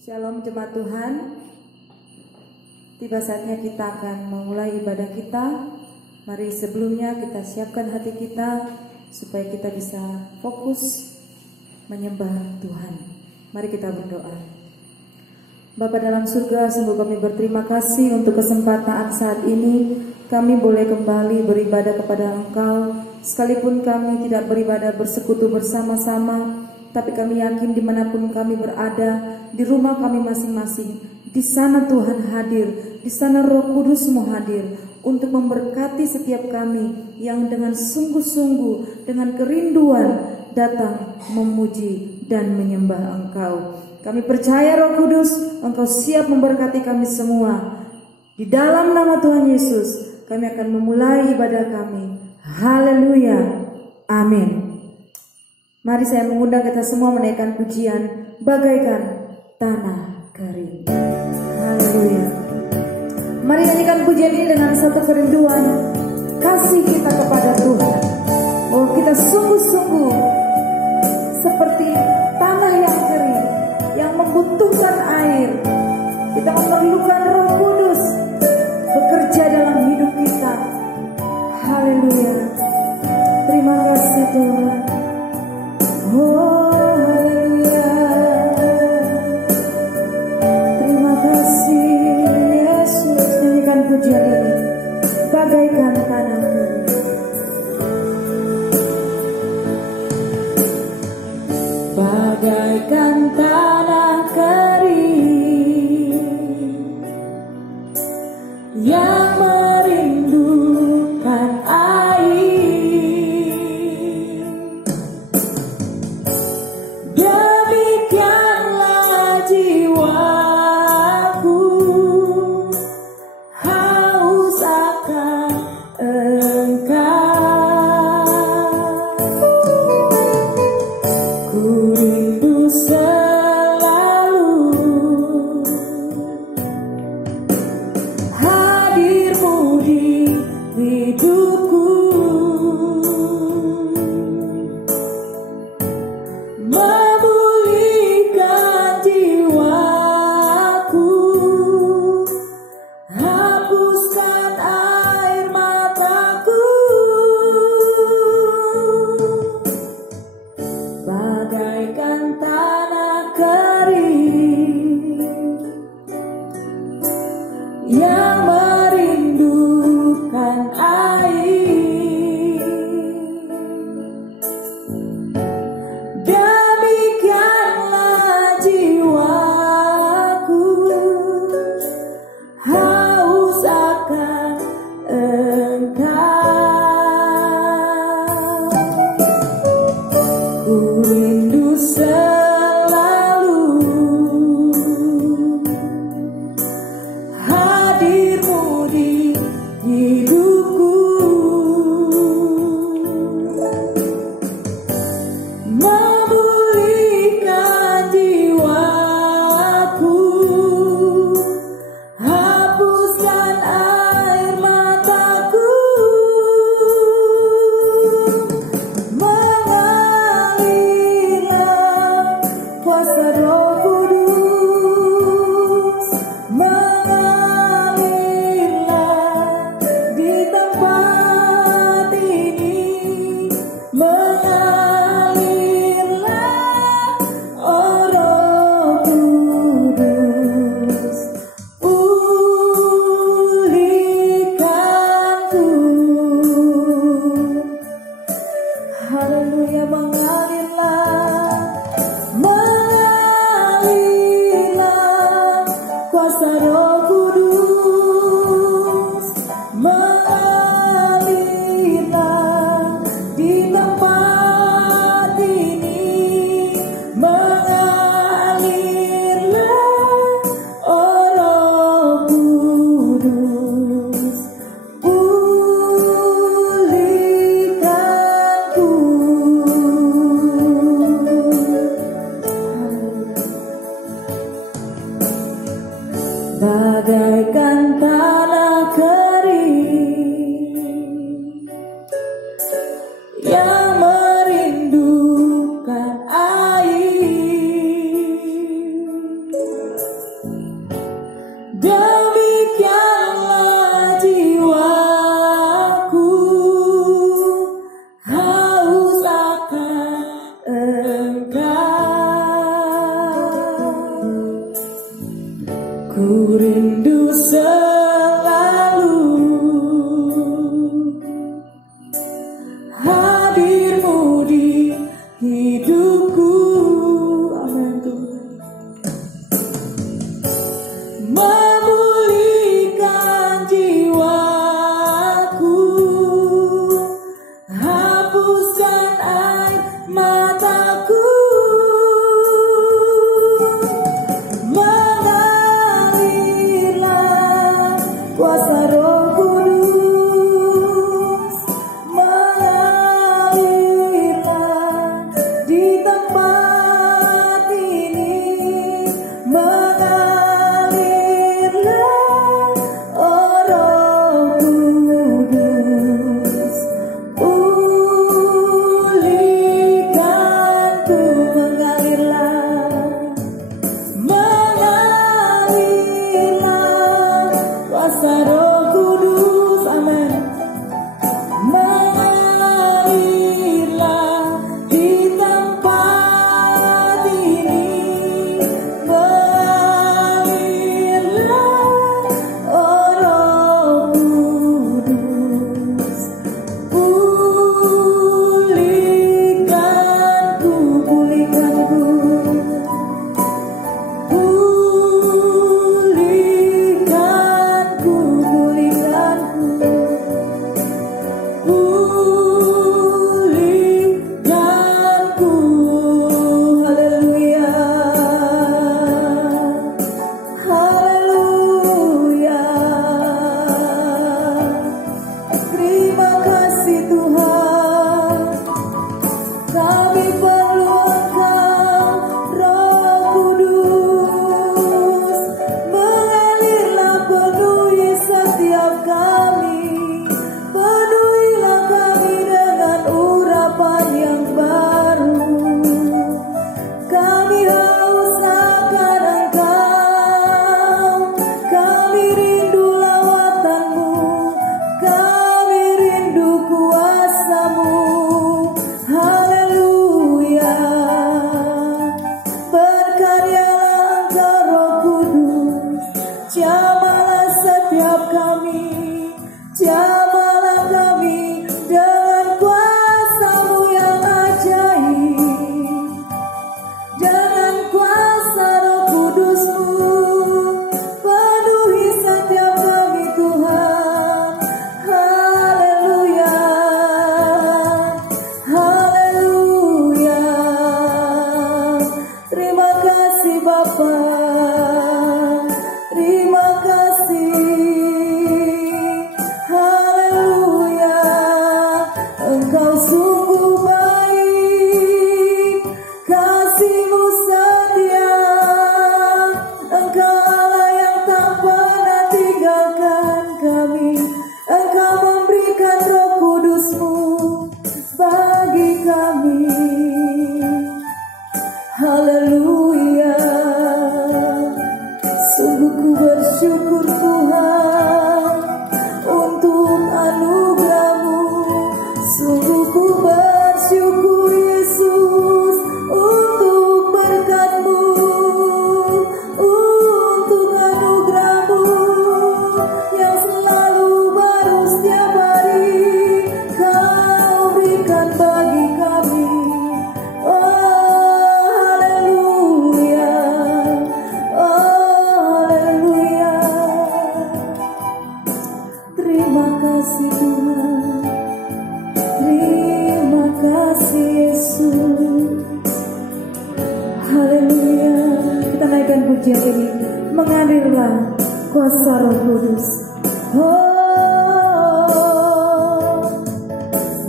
Shalom jemaat Tuhan. Tiba saatnya kita akan memulai ibadah kita. Mari sebelumnya kita siapkan hati kita supaya kita bisa fokus menyembah Tuhan. Mari kita berdoa. Bapa dalam surga, sungguh kami berterima kasih untuk kesempatan saat ini kami boleh kembali beribadah kepada Engkau. Sekalipun kami tidak beribadah bersekutu bersama-sama, tapi kami yakin dimanapun kami berada, di rumah kami masing-masing, di sana Tuhan hadir, di sana Roh Kudus-Mu hadir untuk memberkati setiap kami yang dengan sungguh-sungguh, dengan kerinduan datang memuji dan menyembah Engkau. Kami percaya Roh Kudus, Engkau siap memberkati kami semua. Di dalam nama Tuhan Yesus, kami akan memulai ibadah kami. Haleluya, amin. Mari saya mengundang kita semua menaikkan pujian bagaikan tanah kering. Haleluya. Mari nyanyikan pujian ini dengan satu kerinduan kasih kita kepada Tuhan. Oh, kita sungguh-sungguh seperti tanah yang kering, yang membutuhkan air. Kita memerlukan Roh Kudus bekerja dalam hidup kita. Haleluya. Terima kasih Tuhan. Oh, haleluya. Terima kasih Yesus. Nyanyikan pujian ini bagaikan tanah kering. Bagaikan tanah kering yang merindukan air. Demikianlah jiwaku haus akan Engkau. Ku rindu selalu hadir-Mu di hidupku, memulihkan jiwaku, hapuskan air mataku. Bagaikan tanah kering yang merindukan air. Demikianlah jiwaku haus akan Engkau. Ku rindu selalu hadir-Mu di hidupku, memulihkan jiwaku, hapuskan air mataku. Mengalirlah kuasa Roh Kudus, mengalirlah di tempat ini, mengalirlah oh Roh Kudus, pulihkanku. Haleluya. Mengalirlah kuasa Roh Kudus, mengalirlah di tempat ini, mengalirlah oh Roh Kudus, pulihkanku. Bagaikan tanah kering yang merindukan air. haleluya. Sungguh ku bersyukur Tuhan untuk anugerah-Mu. Sungguh ku bersyukur Yesus untuk berkat-Mu, untuk anugerah-Mu yang selalu baru setiap hari Kau berikan bagi kami. Terima kasih Tuhan, terima kasih Yesus. Haleluya. Kita naikkan pujian ini. Mengalirlah kuasa Roh Kudus.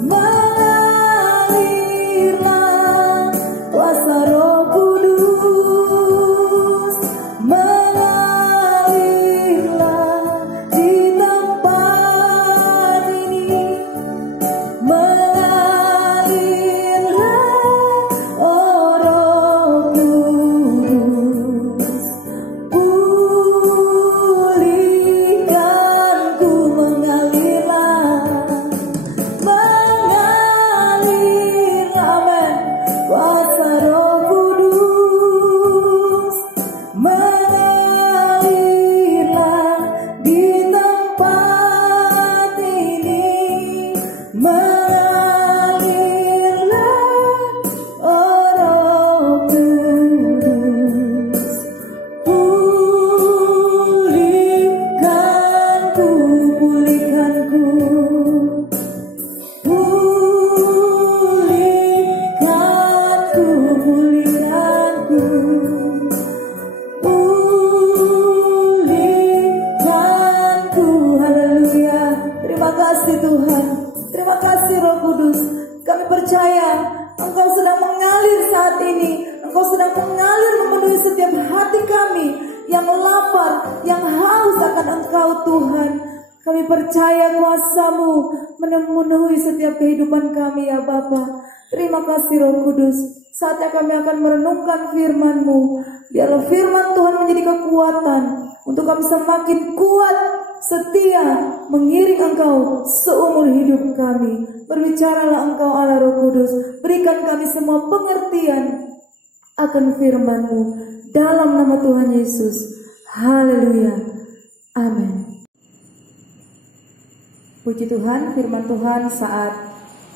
Mengalirlah kuasa Roh Kudus. Mengalirlah di tempat ini. Mengalirlah, oh Roh Kudus. Pulihkanku, mengalirlah, mengalirlah, amin. Kuasa Roh Kudus. Mengalirlah di tempat ini. Mengalirlah, oh Roh Kudus. Pulihkanku, pulihkanku, pulihkanku, pulihkanku, pulihkanku. Haleluya. Terima kasih Tuhan. Terima kasih Roh Kudus. Kami percaya Engkau sedang mengalir saat ini. Engkau sedang mengalir memenuhi setiap hati kami yang lapar, yang haus akan Engkau Tuhan. Kami percaya kuasa-Mu memenuhi setiap kehidupan kami ya Bapa. Terima kasih Roh Kudus. Saatnya kami akan merenungkan firman-Mu. Biarlah firman Tuhan menjadi kekuatan untuk kami semakin kuat, setia, mengiring Engkau seumur hidup kami. Berbicaralah Engkau Allah Roh Kudus. Berikan kami semua pengertian akan firman-Mu. Dalam nama Tuhan Yesus. Haleluya. Amin. Puji Tuhan, firman Tuhan saat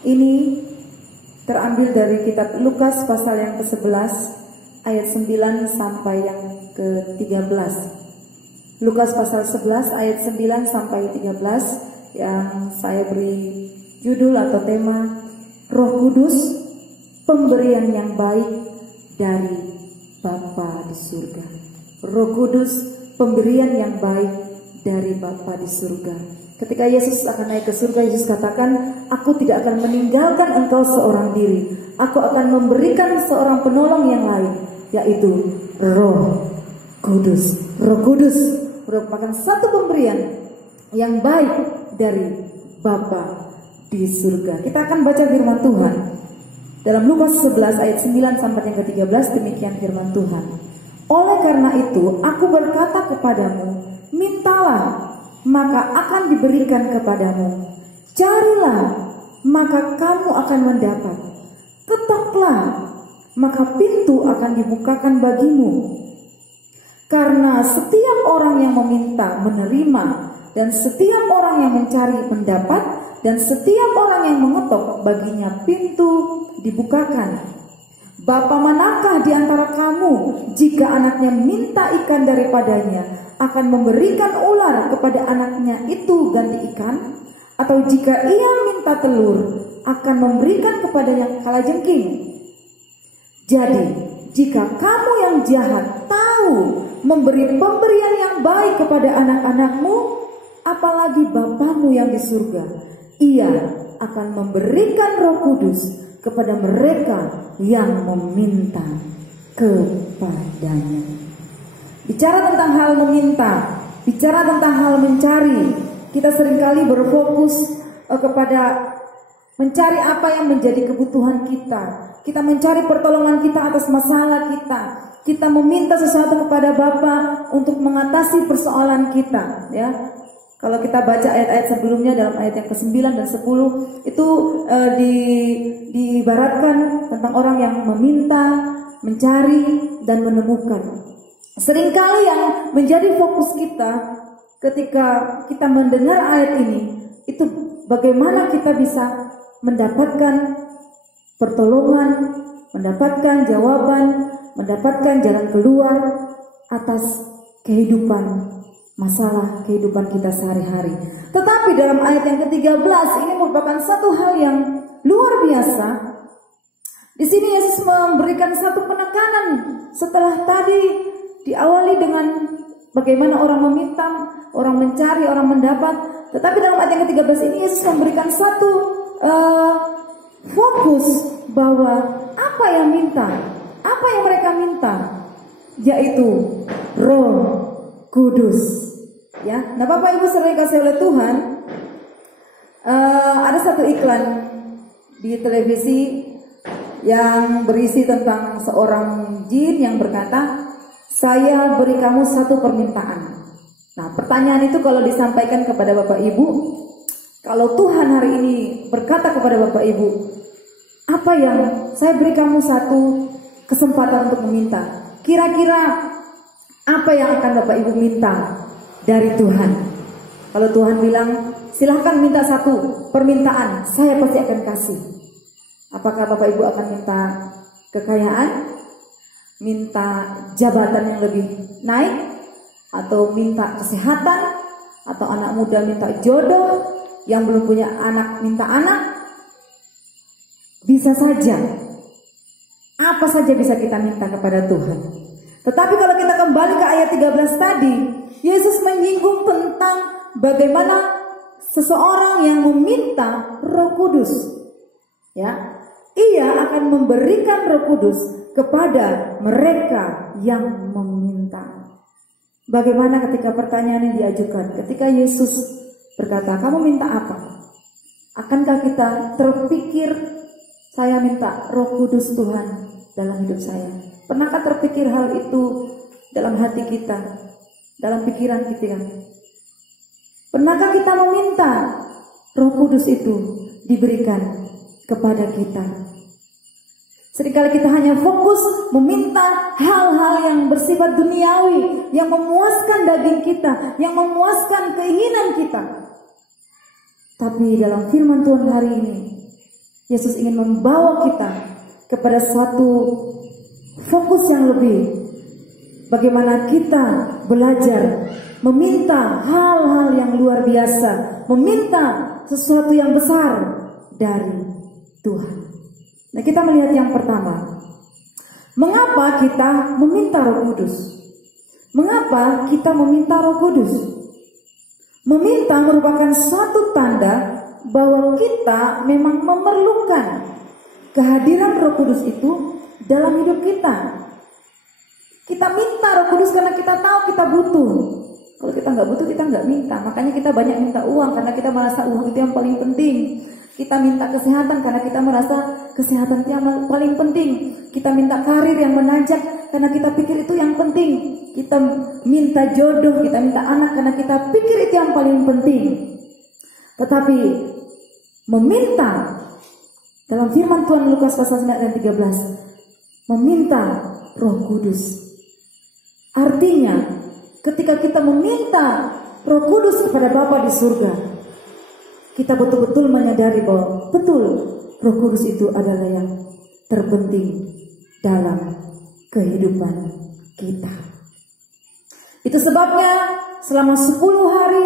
ini terambil dari kitab Lukas pasal yang ke-11 ayat 9 sampai yang ke-13. Lukas pasal 11 ayat 9 sampai 13 yang saya beri judul atau tema Roh Kudus, pemberian yang baik dari Bapa di surga. Roh Kudus, pemberian yang baik dari Bapa di surga. Ketika Yesus akan naik ke surga, Yesus katakan, aku tidak akan meninggalkan engkau seorang diri. Aku akan memberikan seorang penolong yang lain, yaitu Roh Kudus. Roh Kudus merupakan satu pemberian yang baik dari Bapa di surga. Kita akan baca firman Tuhan dalam Lukas 11 ayat 9 sampai yang ke-13. Demikian firman Tuhan. Oleh karena itu, aku berkata kepadamu, mintalah, maka akan diberikan kepadamu. Carilah, maka kamu akan mendapat. Ketoklah, maka pintu akan dibukakan bagimu. Karena setiap orang yang meminta menerima, dan setiap orang yang mencari mendapat, dan setiap orang yang mengetok baginya pintu dibukakan. Bapa manakah di antara kamu jika anaknya minta ikan daripadanya akan memberikan ular kepada anaknya itu ganti ikan? Atau jika ia minta telur akan memberikan kepadanya kalajengking? Jadi jika kamu yang jahat tahu memberi pemberian yang baik kepada anak-anakmu, apalagi Bapamu yang di surga, Ia akan memberikan Roh Kudus kepada mereka yang meminta kepadanya. Bicara tentang hal meminta, bicara tentang hal mencari, kita seringkali berfokus kepada mencari apa yang menjadi kebutuhan kita. Kita mencari pertolongan kita atas masalah kita. Kita meminta sesuatu kepada Bapa untuk mengatasi persoalan kita, ya. Kalau kita baca ayat-ayat sebelumnya dalam ayat yang ke-9 dan 10 itu diibaratkan tentang orang yang meminta, mencari dan menemukan. Seringkali yang menjadi fokus kita ketika kita mendengar ayat ini itu bagaimana kita bisa mendapatkan pertolongan, mendapatkan jawaban, mendapatkan jalan keluar atas kehidupan, masalah kehidupan kita sehari-hari. Tetapi dalam ayat yang ke-13 ini merupakan satu hal yang luar biasa. Di sini Yesus memberikan satu penekanan setelah tadi diawali dengan bagaimana orang meminta, orang mencari, orang mendapat. Tetapi dalam ayat yang ke-13 ini Yesus memberikan satu fokus bahwa apa yang mereka minta, yaitu Roh Kudus. Ya, nah Bapak Ibu saudara dikasihi oleh Tuhan, ada satu iklan di televisi yang berisi tentang seorang jin yang berkata, "Saya beri kamu satu permintaan." Nah, pertanyaan itu kalau disampaikan kepada Bapak Ibu, kalau Tuhan hari ini berkata kepada Bapak Ibu, apa yang saya beri kamu satu kesempatan untuk meminta, kira-kira apa yang akan Bapak Ibu minta dari Tuhan? Kalau Tuhan bilang, silahkan minta satu permintaan, saya pasti akan kasih. Apakah Bapak Ibu akan minta kekayaan, minta jabatan yang lebih naik, atau minta kesehatan, atau anak muda minta jodoh, yang belum punya anak minta anak? Bisa saja, apa saja bisa kita minta kepada Tuhan. Tetapi kalau kita kembali ke ayat 13 tadi, Yesus menyinggung tentang bagaimana seseorang yang meminta Roh Kudus, ya, Ia akan memberikan Roh Kudus kepada mereka yang meminta. Bagaimana ketika pertanyaan yang diajukan, ketika Yesus berkata, "Kamu minta apa?" Akankah kita terpikir, saya minta Roh Kudus Tuhan dalam hidup saya? Pernahkah terpikir hal itu dalam hati kita, dalam pikiran kita? Pernahkah kita meminta Roh Kudus itu diberikan kepada kita? Seringkali kita hanya fokus meminta hal-hal yang bersifat duniawi, yang memuaskan daging kita, yang memuaskan keinginan kita. Tapi dalam firman Tuhan hari ini, Yesus ingin membawa kita kepada suatu fokus yang lebih. Bagaimana kita belajar meminta hal-hal yang luar biasa, meminta sesuatu yang besar dari Tuhan. Nah, kita melihat yang pertama, mengapa kita meminta Roh Kudus? Mengapa kita meminta Roh Kudus? Meminta merupakan suatu tanda bahwa kita memang memerlukan kehadiran Roh Kudus itu dalam hidup kita. Kita minta Roh Kudus karena kita tahu kita butuh. Kalau kita nggak butuh, kita nggak minta. Makanya kita banyak minta uang karena kita merasa uang itu yang paling penting. Kita minta kesehatan karena kita merasa kesehatan itu yang paling penting. Kita minta karir yang menanjak karena kita pikir itu yang penting. Kita minta jodoh, kita minta anak karena kita pikir itu yang paling penting. Tetapi meminta dalam firman Tuhan Lukas pasal 9 ayat 13, meminta Roh Kudus. Artinya ketika kita meminta Roh Kudus kepada Bapa di surga, kita betul-betul menyadari bahwa betul Roh Kudus itu adalah yang terpenting dalam kehidupan kita. Itu sebabnya selama 10 hari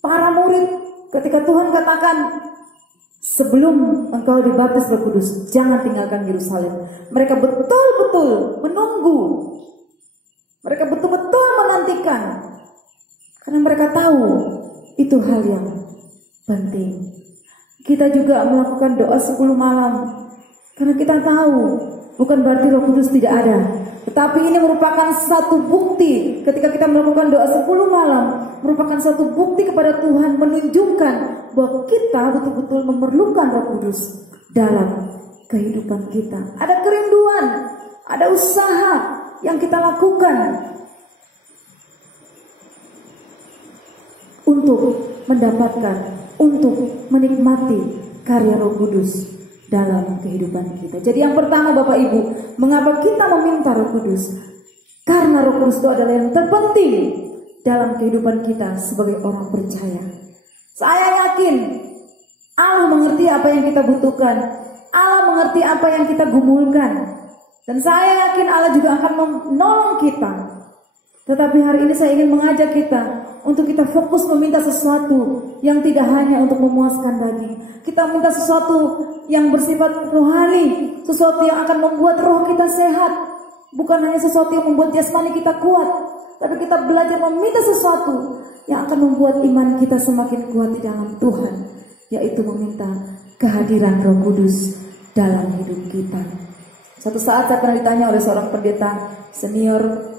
para murid ketika Tuhan katakan, sebelum engkau dibaptis Roh Kudus, jangan tinggalkan Yerusalem. Mereka betul-betul menunggu. Mereka betul-betul menantikan. Karena mereka tahu itu hal yang penting. Kita juga melakukan doa 10 malam. Karena kita tahu bukan berarti Roh Kudus tidak ada, Tetapi ini merupakan satu bukti ketika kita melakukan doa 10 malam, merupakan satu bukti kepada Tuhan menunjukkan bahwa kita betul-betul memerlukan Roh Kudus dalam kehidupan kita. Ada kerinduan, ada usaha yang kita lakukan untuk mendapatkan, untuk menikmati karya Roh Kudus dalam kehidupan kita. Jadi yang pertama Bapak Ibu, mengapa kita meminta Roh Kudus? Karena Roh Kudus itu adalah yang terpenting dalam kehidupan kita sebagai orang percaya. Saya yakin Allah mengerti apa yang kita butuhkan. Allah mengerti apa yang kita gumulkan. Dan saya yakin Allah juga akan menolong kita. Tetapi hari ini saya ingin mengajak kita untuk kita fokus meminta sesuatu yang tidak hanya untuk memuaskan daging. Kita minta sesuatu yang bersifat rohani, sesuatu yang akan membuat roh kita sehat. Bukan hanya sesuatu yang membuat jasmani kita kuat, tapi kita belajar meminta sesuatu yang akan membuat iman kita semakin kuat di dalam Tuhan, yaitu meminta kehadiran Roh Kudus dalam hidup kita. Suatu saat saya pernah ditanya oleh seorang pendeta senior.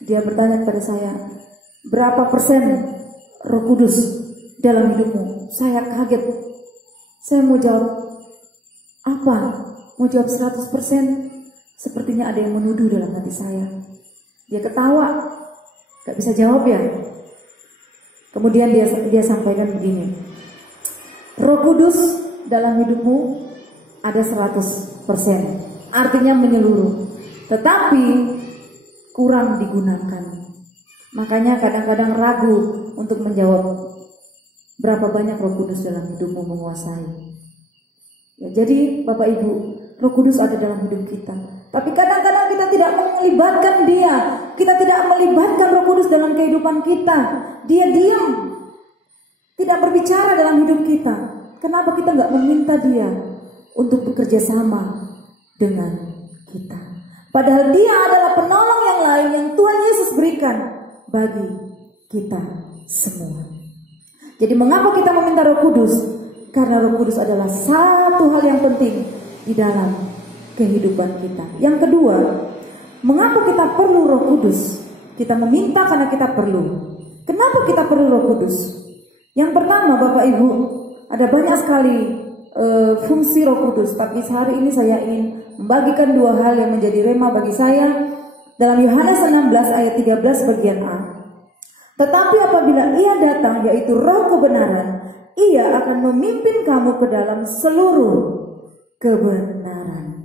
Dia bertanya kepada saya, berapa persen Roh Kudus dalam hidupmu? Saya kaget. Saya mau jawab apa? Mau jawab 100%? Sepertinya ada yang menuduh dalam hati saya. Dia ketawa, gak bisa jawab ya. Kemudian dia sampaikan begini, Roh Kudus dalam hidupmu ada 100%, artinya menyeluruh. Tetapi kurang digunakan. Makanya kadang-kadang ragu untuk menjawab berapa banyak Roh Kudus dalam hidupmu menguasai. Ya, jadi Bapak Ibu, Roh Kudus ada dalam hidup kita. Tapi kadang-kadang kita tidak melibatkan Dia. Kita tidak melibatkan Roh Kudus dalam kehidupan kita. Dia diam, tidak berbicara dalam hidup kita. Kenapa kita nggak meminta Dia untuk bekerja sama dengan kita? Padahal Dia adalah penolong yang lain yang Tuhan Yesus berikan bagi kita semua. Jadi mengapa kita meminta Roh Kudus? Karena Roh Kudus adalah satu hal yang penting di dalam kehidupan kita. Yang kedua, mengapa kita perlu Roh Kudus? Kita meminta karena kita perlu. Kenapa kita perlu Roh Kudus? Yang pertama Bapak Ibu, ada banyak sekali fungsi Roh Kudus, tapi hari ini saya ingin membagikan dua hal yang menjadi rema bagi saya dalam Yohanes 16 ayat 13 bagian A. Tetapi apabila Ia datang, yaitu Roh kebenaran, Ia akan memimpin kamu ke dalam seluruh kebenaran.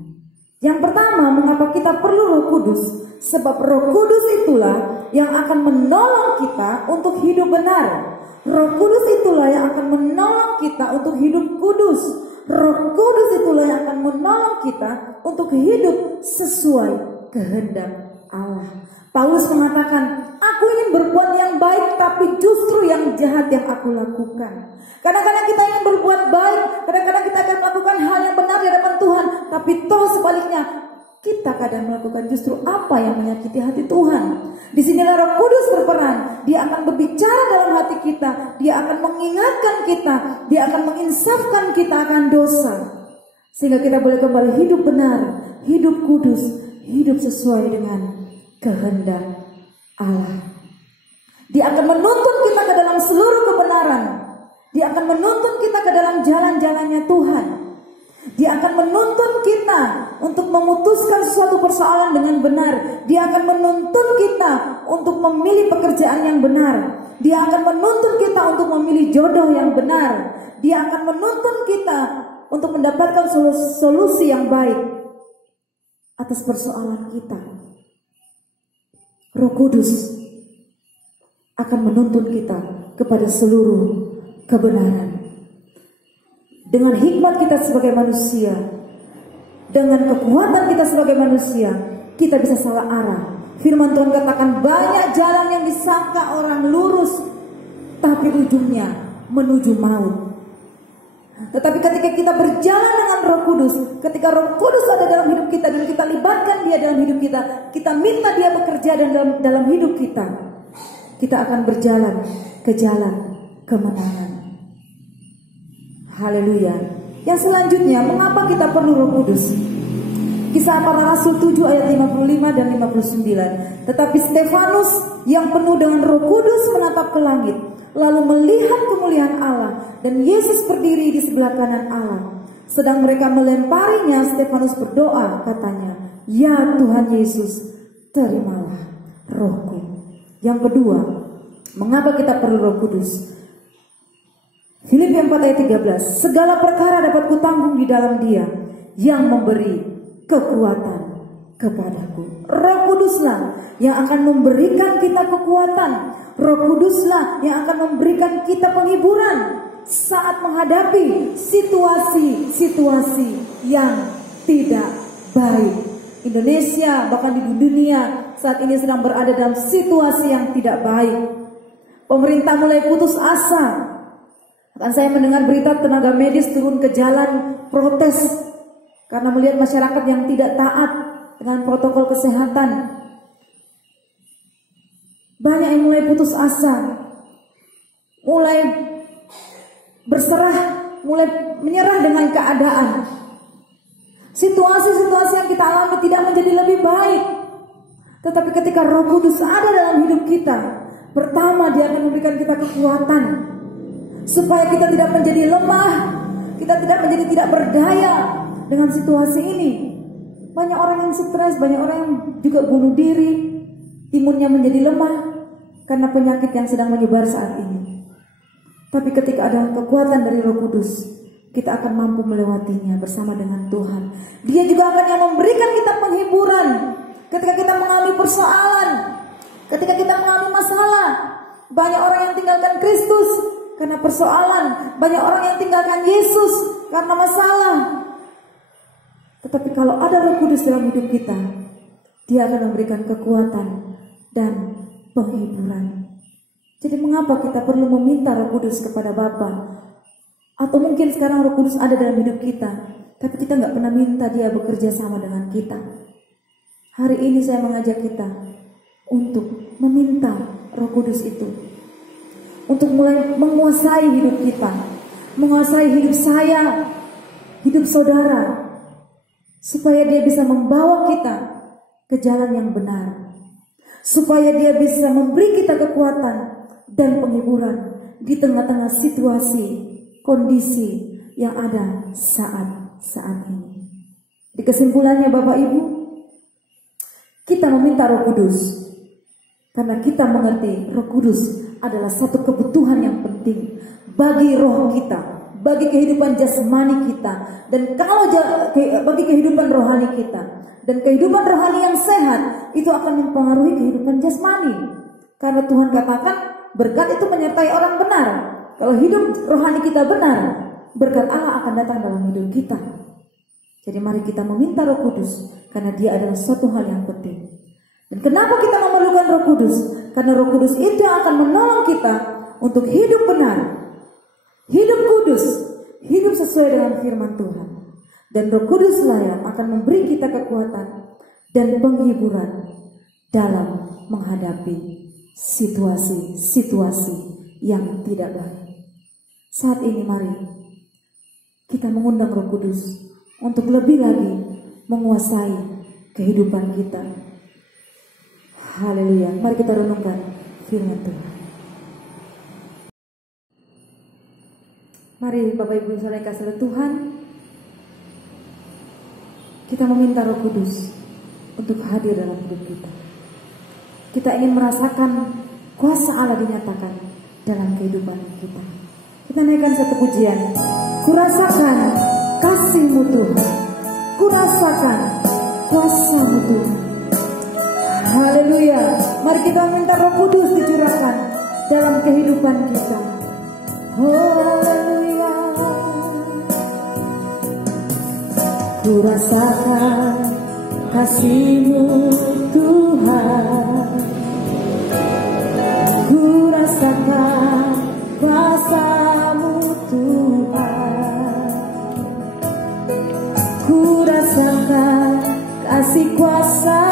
Yang pertama, mengapa kita perlu Roh Kudus? Sebab Roh Kudus itulah yang akan menolong kita untuk hidup benar. Roh Kudus itulah yang akan menolong kita untuk hidup kudus. Roh Kudus itulah yang akan menolong kita untuk hidup sesuai kehendak Allah. Paulus mengatakan, aku ingin berbuat yang baik, tapi justru yang jahat yang aku lakukan. Kadang-kadang kita ingin berbuat baik, kadang-kadang kita akan melakukan hal yang benar di hadapan Tuhan, tapi toh sebaliknya kita kadang melakukan justru apa yang menyakiti hati Tuhan. Di sinilah Roh Kudus berperan. Dia akan berbicara dalam hati kita, Dia akan mengingatkan kita, Dia akan menginsafkan kita akan dosa, sehingga kita boleh kembali hidup benar, hidup kudus, hidup sesuai dengan kehendak Allah. Dia akan menuntun kita ke dalam seluruh kebenaran. Dia akan menuntun kita ke dalam jalan-jalannya Tuhan. Dia akan menuntun kita untuk memutuskan suatu persoalan dengan benar. Dia akan menuntun kita untuk memilih pekerjaan yang benar. Dia akan menuntun kita untuk memilih jodoh yang benar. Dia akan menuntun kita untuk mendapatkan solusi yang baik atas persoalan kita. Roh Kudus akan menuntun kita kepada seluruh kebenaran. Dengan hikmat kita sebagai manusia, dengan kekuatan kita sebagai manusia, kita bisa salah arah. Firman Tuhan katakan banyak jalan yang disangka orang lurus, tapi ujungnya menuju maut. Tetapi ketika kita berjalan dengan Roh Kudus, ketika Roh Kudus ada dalam hidup kita dan kita libatkan Dia dalam hidup kita, kita minta Dia bekerja dalam hidup kita, kita akan berjalan ke jalan kemenangan. Haleluya. Yang selanjutnya, mengapa kita perlu Roh Kudus? Kisah Para Rasul 7 ayat 55 dan 59. Tetapi Stefanus yang penuh dengan Roh Kudus menatap ke langit, lalu melihat kemuliaan Allah dan Yesus berdiri di sebelah kanan Allah. Sedang mereka melemparinya, Stefanus berdoa, katanya, "Ya Tuhan Yesus, terimalah rohku." Yang kedua, mengapa kita perlu Roh Kudus? Filipi 4 ayat 13. Segala perkara dapat kutanggung di dalam Dia yang memberi kekuatan kepadaku. Roh Kuduslah yang akan memberikan kita kekuatan. Roh Kuduslah yang akan memberikan kita penghiburan saat menghadapi situasi-situasi yang tidak baik. Indonesia, bahkan di dunia saat ini sedang berada dalam situasi yang tidak baik. Pemerintah mulai putus asa. Dan saya mendengar berita tenaga medis turun ke jalan protes karena melihat masyarakat yang tidak taat dengan protokol kesehatan. Banyak yang mulai putus asa, mulai berserah, mulai menyerah dengan keadaan. Situasi-situasi yang kita alami tidak menjadi lebih baik. Tetapi ketika Roh Kudus ada dalam hidup kita, pertama Dia akan memberikan kita kekuatan supaya kita tidak menjadi lemah, kita tidak menjadi tidak berdaya dengan situasi ini. Banyak orang yang stres, banyak orang yang juga bunuh diri, imunnya menjadi lemah karena penyakit yang sedang menyebar saat ini. Tapi ketika ada kekuatan dari Roh Kudus, kita akan mampu melewatinya bersama dengan Tuhan. Dia juga akan yang memberikan kita penghiburan ketika kita mengalami persoalan, ketika kita mengalami masalah. Banyak orang yang tinggalkan Kristus karena persoalan, banyak orang yang tinggalkan Yesus karena masalah. Tetapi kalau ada Roh Kudus dalam hidup kita, Dia akan memberikan kekuatan dan penghiburan. Jadi mengapa kita perlu meminta Roh Kudus kepada Bapa? Atau mungkin sekarang Roh Kudus ada dalam hidup kita, tapi kita nggak pernah minta Dia bekerja sama dengan kita. Hari ini saya mengajak kita untuk meminta Roh Kudus itu, untuk mulai menguasai hidup kita, menguasai hidup saya, hidup saudara, supaya Dia bisa membawa kita ke jalan yang benar, supaya Dia bisa memberi kita kekuatan dan penghiburan di tengah-tengah situasi, kondisi yang ada saat ini. Di kesimpulannya Bapak Ibu, kita meminta Roh Kudus karena kita mengerti Roh Kudus adalah satu kebutuhan yang penting bagi roh kita, bagi kehidupan jasmani kita, dan kalau bagi kehidupan rohani kita. Dan kehidupan rohani yang sehat itu akan mempengaruhi kehidupan jasmani. Karena Tuhan katakan berkat itu menyertai orang benar. Kalau hidup rohani kita benar, berkat Allah akan datang dalam hidup kita. Jadi mari kita meminta Roh Kudus karena Dia adalah suatu hal yang penting. Dan kenapa kita memerlukan Roh Kudus? Karena Roh Kudus itu yang akan menolong kita untuk hidup benar, hidup kudus, hidup sesuai dengan firman Tuhan. Dan Roh Kuduslah yang akan memberi kita kekuatan dan penghiburan dalam menghadapi situasi-situasi yang tidak baik. Saat ini mari kita mengundang Roh Kudus untuk lebih lagi menguasai kehidupan kita. Haleluya. Mari kita renungkan firman Tuhan. Mari Bapak Ibu Saudara kasih Tuhan, kita meminta Roh Kudus untuk hadir dalam hidup kita. Kita ingin merasakan kuasa Allah dinyatakan dalam kehidupan kita. Kita naikkan satu pujian. Kurasakan kasih-Mu Tuhan, kurasakan kuasa-Mu Tuhan. Haleluya. Mari kita minta Roh Kudus dicurahkan dalam kehidupan kita. Haleluya. Kurasakan kasih-Mu Tuhan, kurasakan kuasa-Mu Tuhan, kurasakan kasih kuasa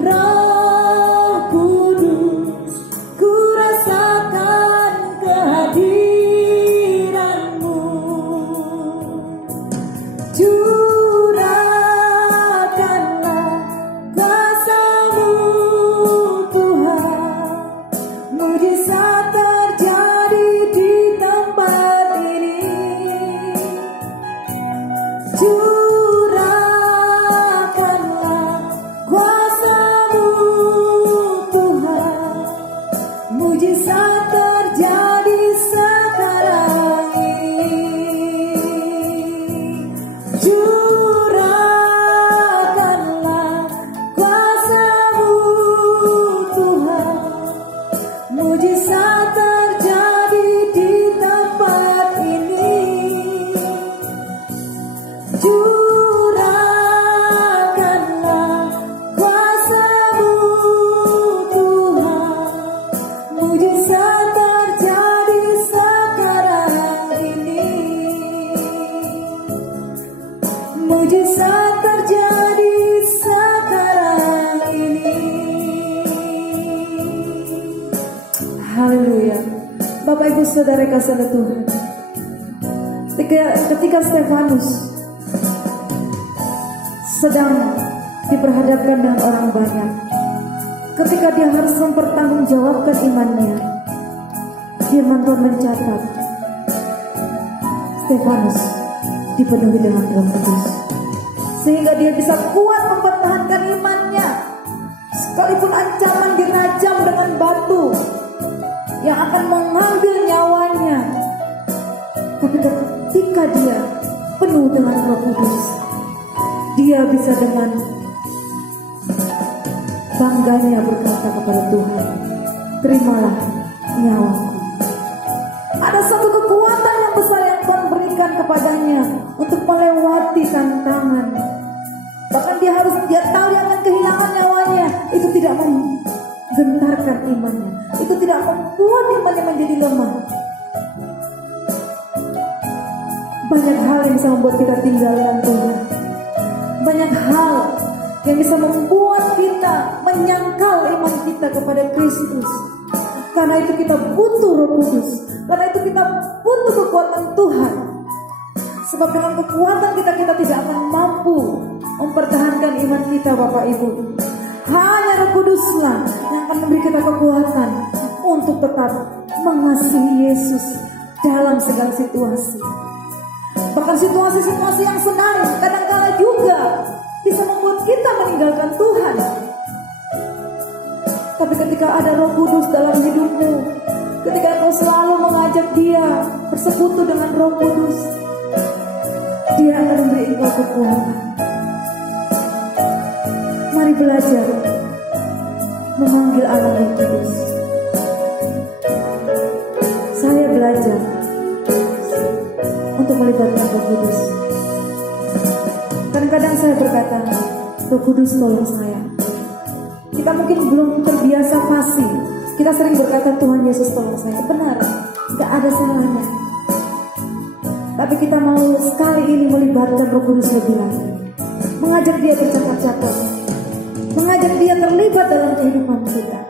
Roh Kudus, kurasakan kehadiran-Mu, curahkan Haleluya. Bapak Ibu Saudara kasih Tuhan, ketika Stefanus sedang diperhadapkan dengan orang banyak, ketika dia harus mempertanggungjawabkan imannya, firman Tuhan mencatat Stefanus dipenuhi dengan Roh Kudus, sehingga dia bisa kuat mempertahankan imannya sekalipun ancaman dirajam dengan batu yang akan mengambil nyawanya. Tapi ketika dia penuh dengan Roh Kudus, dia bisa dengan bangganya berkata kepada Tuhan, terimalah nyawaku. Ada satu kekuatan yang besar yang Tuhan berikan kepadanya untuk melewati tantangan. Bahkan dia tahu dia akan kehilangan nyawanya. Itu tidak menggentarkan imannya, itu tidak membuat imannya menjadi lemah. Banyak hal yang bisa membuat kita tinggalkan Tuhan. Banyak hal yang bisa membuat kita menyangkal iman kita kepada Kristus. Karena itu kita butuh Roh Kudus. Karena itu kita butuh kekuatan Tuhan. Sebab dengan kekuatan kita tidak akan mampu mempertahankan iman kita, Bapak Ibu. Hanya Roh Kuduslah yang akan memberi kita kekuatan untuk tetap mengasihi Yesus dalam segala situasi. Bahkan situasi-situasi yang senang kadang-kala juga bisa membuat kita meninggalkan Tuhan. Tapi ketika ada Roh Kudus dalam hidupmu, ketika kau selalu mengajak dia bersekutu dengan Roh Kudus, dia akan memberi engkau kekuatan. Mari belajar memanggil anak Roh Kudus. Saya belajar untuk melibatkan Roh Kudus. Kadang-kadang saya berkata, Roh Kudus tolong saya. Kita mungkin belum terbiasa fasih. Kita sering berkata, Tuhan Yesus tolong saya. Benar, tidak ada salahnya. Tapi kita mau sekali ini melibatkan Roh Kudus lebih lagi, mengajak dia bercakap-cakap, mengajak dia terlibat dalam kehidupan kita.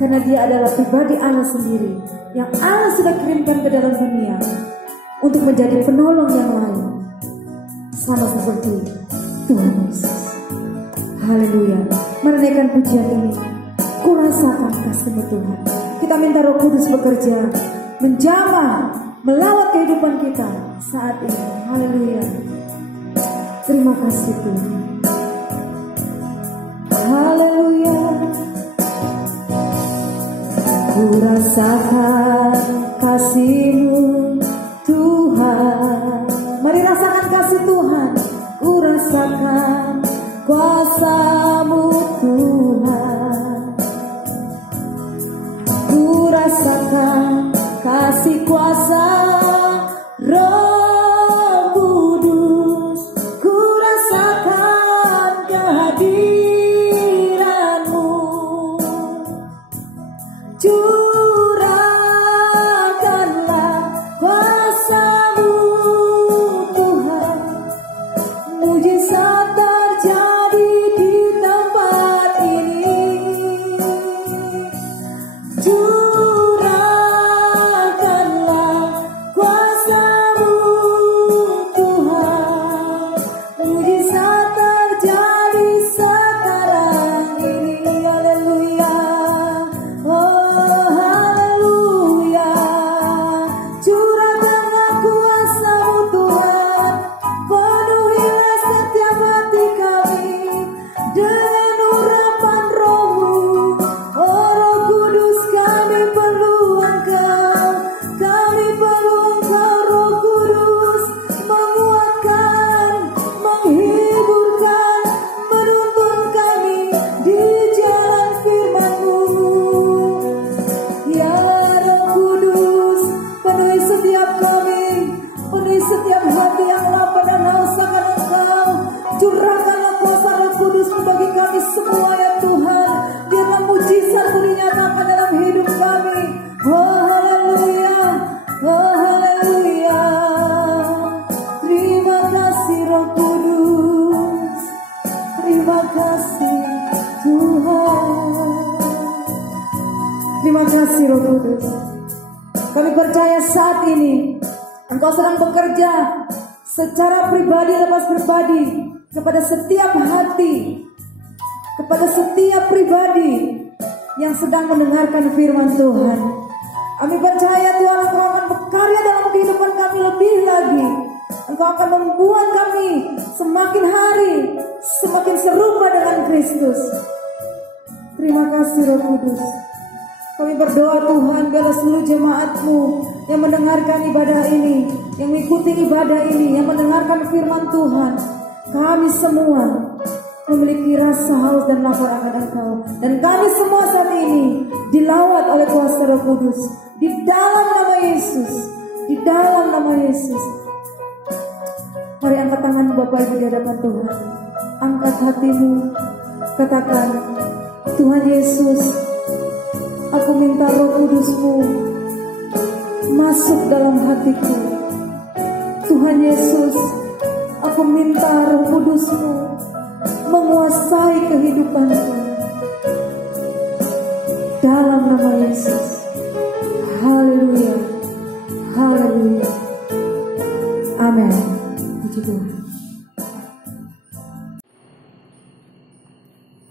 Karena dia adalah pribadi Allah sendiri, yang Allah sudah kirimkan ke dalam dunia untuk menjadi penolong yang lain, sama seperti Tuhan Yesus. Haleluya. Menaikkan pujian ini, kurasakan kasih-Mu Tuhan. Kita minta Roh Kudus bekerja, menjamah, melawat kehidupan kita saat ini. Haleluya. Terima kasih Tuhan. Haleluya. Kurasakan kasih-Mu Tuhan. Mari rasakan kasih Tuhan. Kurasakan kuasa-Mu Tuhan. Kurasakan kasih kuasa Roh Kudus. Kurasakan kehadiran-Mu. Curahkanlah kuasa-Mu Tuhan. Mujizat terjadi di tempat ini. Curahkanlah kuasa kasih Roh Kudus. Kami percaya saat ini Engkau sedang bekerja secara pribadi lepas pribadi kepada setiap hati, kepada setiap pribadi yang sedang mendengarkan firman Tuhan. Kami percaya Tuhan, Engkau akan berkarya dalam kehidupan kami lebih lagi. Engkau akan membuat kami semakin hari semakin serupa dengan Kristus. Terima kasih Roh Kudus. Kami berdoa Tuhan, biarlah seluruh jemaat-Mu yang mendengarkan ibadah ini, yang mengikuti ibadah ini, yang mendengarkan firman Tuhan, kami semua memiliki rasa haus dan lapar akan Engkau. Dan kami semua saat ini dilawat oleh kuasa Roh Kudus. Di dalam nama Yesus, di dalam nama Yesus. Mari angkat tangan Bapak Ibu di hadapan Tuhan. Angkat hatimu, katakan, Tuhan Yesus, aku minta Roh Kudus-Mu masuk dalam hatiku. Tuhan Yesus, aku minta Roh Kudus-Mu menguasai kehidupanku. Dalam nama Yesus. Haleluya. Haleluya. Amin. Puji Tuhan.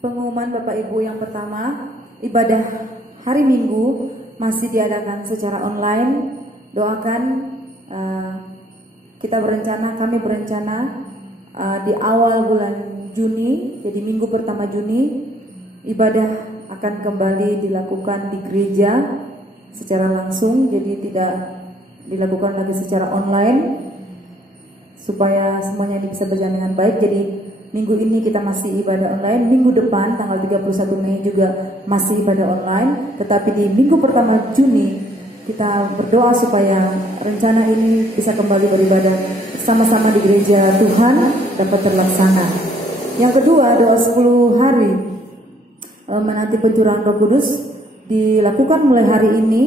Pengumuman Bapak Ibu yang pertama, ibadah hari Minggu masih diadakan secara online. Doakan, kami berencana di awal bulan Juni, jadi minggu pertama Juni, ibadah akan kembali dilakukan di gereja secara langsung, jadi tidak dilakukan lagi secara online, supaya semuanya bisa berjalan dengan baik. Jadi minggu ini kita masih ibadah online, minggu depan tanggal 31 Mei juga masih ibadah online, tetapi di minggu pertama Juni kita berdoa supaya rencana ini bisa kembali beribadah sama-sama di gereja Tuhan dapat terlaksana. Yang kedua, doa 10 hari menanti pencurahan Roh Kudus dilakukan mulai hari ini,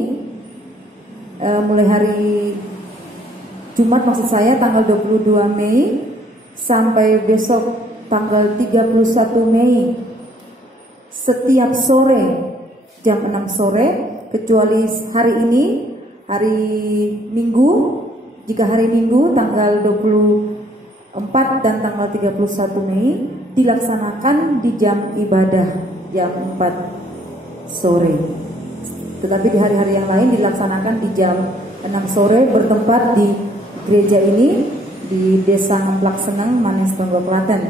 mulai hari Jumat maksud saya, tanggal 22 Mei sampai besok tanggal 31 Mei, setiap sore jam 6 sore, kecuali hari ini, hari Minggu. Jika hari Minggu tanggal 24 dan tanggal 31 Mei dilaksanakan di jam ibadah jam 4 sore. Tetapi di hari-hari yang lain dilaksanakan di jam 6 sore bertempat di gereja ini di Desa Ngemplak Senang, Manes, Ponorogo, Klaten.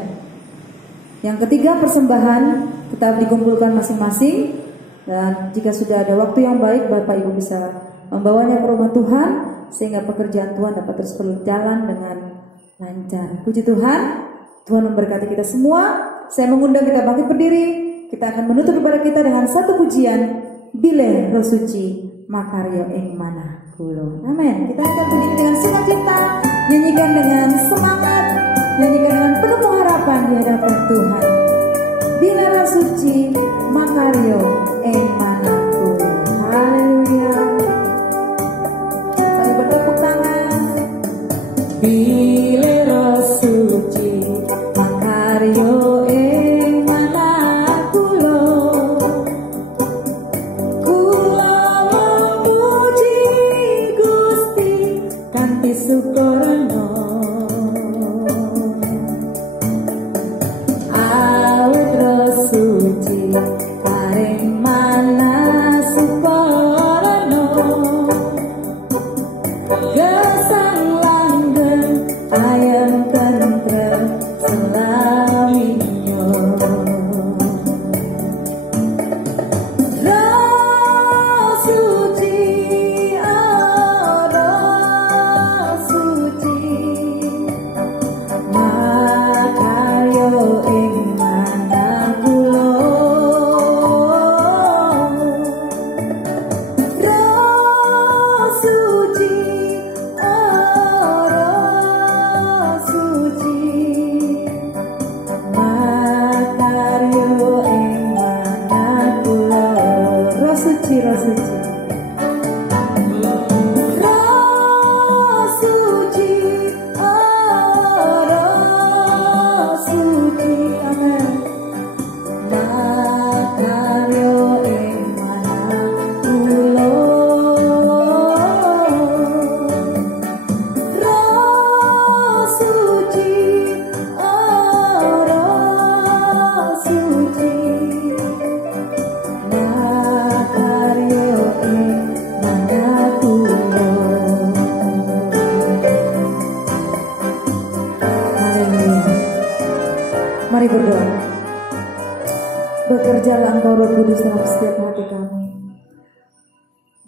Yang ketiga, persembahan tetap dikumpulkan masing-masing, dan jika sudah ada waktu yang baik, Bapak Ibu bisa membawanya ke rumah Tuhan sehingga pekerjaan Tuhan dapat terus berjalan dengan lancar. Puji Tuhan, Tuhan memberkati kita semua. Saya mengundang kita bangkit berdiri. Kita akan menutup ibadah kita dengan satu pujian, Bile Roh Suci Makaryo ing Manah Kulo. Amin. Kita akan berdiri dengan sukacita, nyanyikan dengan semangat, nyanyikan dengan penuh pengharapan di hadapan Tuhan. Bile Roh Suci Makaryo ing Manah Kulo. Haleluya. Sambil bertepuk tangan. Bile Roh Suci Makaryo Sukorno awet Roh Suci kareng Engkau Roh Kudus dalam setiap hati kami.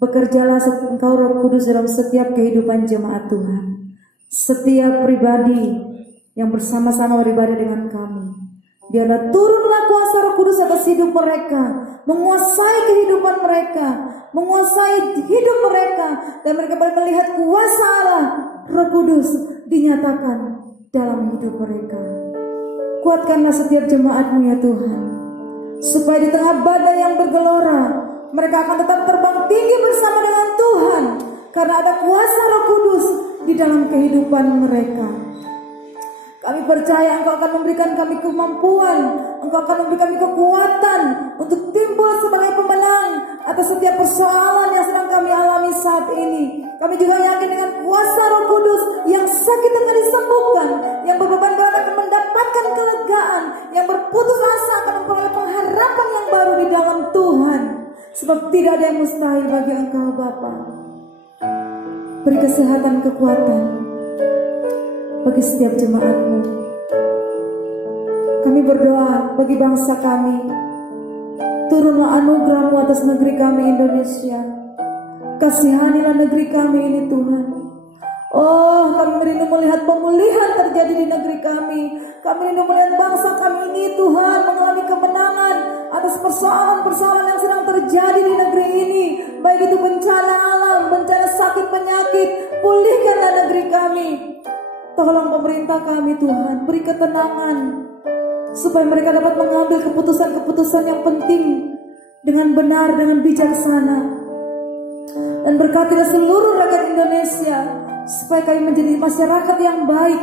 Bekerjalah Engkau Roh Kudus dalam setiap kehidupan jemaat Tuhan. Setiap pribadi yang bersama-sama beribadah dengan kami. Biarlah turunlah kuasa Roh Kudus atas hidup mereka, menguasai kehidupan mereka, menguasai hidup mereka, dan mereka boleh melihat kuasa Allah Roh Kudus dinyatakan dalam hidup mereka. Kuatkanlah setiap jemaat-Mu ya Tuhan, supaya di tengah badai yang bergelora, mereka akan tetap terbang tinggi bersama dengan Tuhan, karena ada kuasa Roh Kudus di dalam kehidupan mereka. Kami percaya Engkau akan memberikan kami kemampuan, Engkau akan memberikan kami kekuatan untuk timbul sebagai pemenang atas setiap persoalan yang sedang kami alami saat ini. Kami juga yakin dengan kuasa Roh Kudus yang sakit akan disembuhkan, yang berbeban berat akan mendapatkan kelegaan, yang berputus asa akan memperoleh pengharapan yang baru di dalam Tuhan. Sebab tidak ada yang mustahil bagi Engkau Bapa. Beri kesehatan, kekuatan bagi setiap jemaat-Mu. Kami berdoa bagi bangsa kami. Turunlah anugerah-Mu atas negeri kami Indonesia. Kasihanilah negeri kami ini Tuhan. Oh, kami merindu melihat pemulihan terjadi di negeri kami. Kami rindu melihat bangsa kami ini Tuhan mengalami kemenangan atas persoalan-persoalan yang sedang terjadi di negeri ini. Baik itu bencana alam, bencana sakit penyakit. Pulihkanlah negeri kami. Tolong pemerintah kami Tuhan, beri ketenangan supaya mereka dapat mengambil keputusan-keputusan yang penting dengan benar, dengan bijaksana. Dan berkatilah seluruh rakyat Indonesia supaya kami menjadi masyarakat yang baik,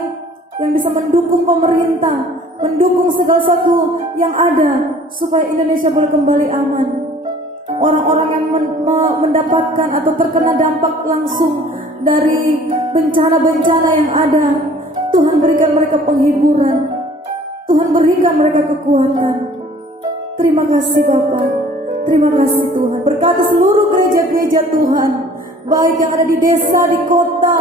yang bisa mendukung pemerintah, mendukung segala sesuatu yang ada supaya Indonesia boleh kembali aman. Orang-orang yang mendapatkan atau terkena dampak langsung dari bencana-bencana yang ada, Tuhan berikan mereka penghiburan, Tuhan berikan mereka kekuatan. Terima kasih Bapa, terima kasih Tuhan. Berkati seluruh gereja-gereja Tuhan, baik yang ada di desa, di kota.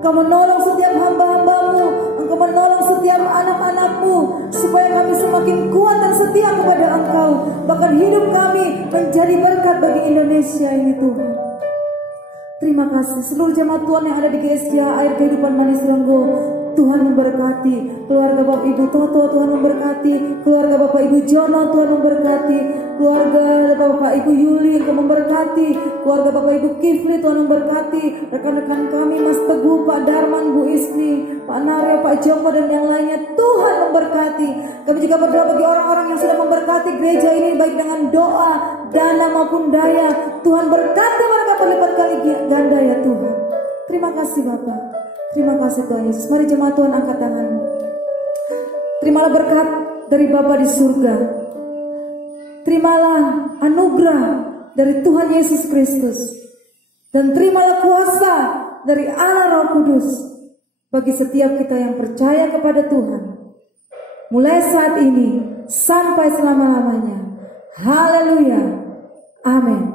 Engkau menolong setiap hamba-hamba-Mu, Engkau menolong setiap anak-anak-Mu, supaya kami semakin kuat dan setia kepada Engkau. Bahkan hidup kami menjadi berkat bagi Indonesia ini Tuhan. Terima kasih seluruh jemaat Tuhan yang ada di GSJ Air Kehidupan Manis Renggo. Tuhan memberkati keluarga Bapak Ibu Toto, Tuhan memberkati keluarga Bapak Ibu Jono, Tuhan memberkati keluarga Bapak Ibu Yuli, Tuhan memberkati keluarga Bapak Ibu Kifli, Tuhan memberkati rekan-rekan kami Mas Teguh, Pak Darman, Bu Isni, Pak Naryo, Pak Joko dan yang lainnya. Tuhan memberkati. Kami juga berdoa bagi orang-orang yang sudah memberkati gereja ini baik dengan doa, dana maupun daya. Tuhan berkati mereka berlipat kali ganda ya Tuhan. Terima kasih Bapak. Terima kasih Tuhan Yesus. Mari jemaat Tuhan angkat tanganmu. Terimalah berkat dari Bapa di surga. Terimalah anugerah dari Tuhan Yesus Kristus. Dan terimalah kuasa dari Allah Roh Kudus bagi setiap kita yang percaya kepada Tuhan. Mulai saat ini sampai selama-lamanya. Haleluya. Amin.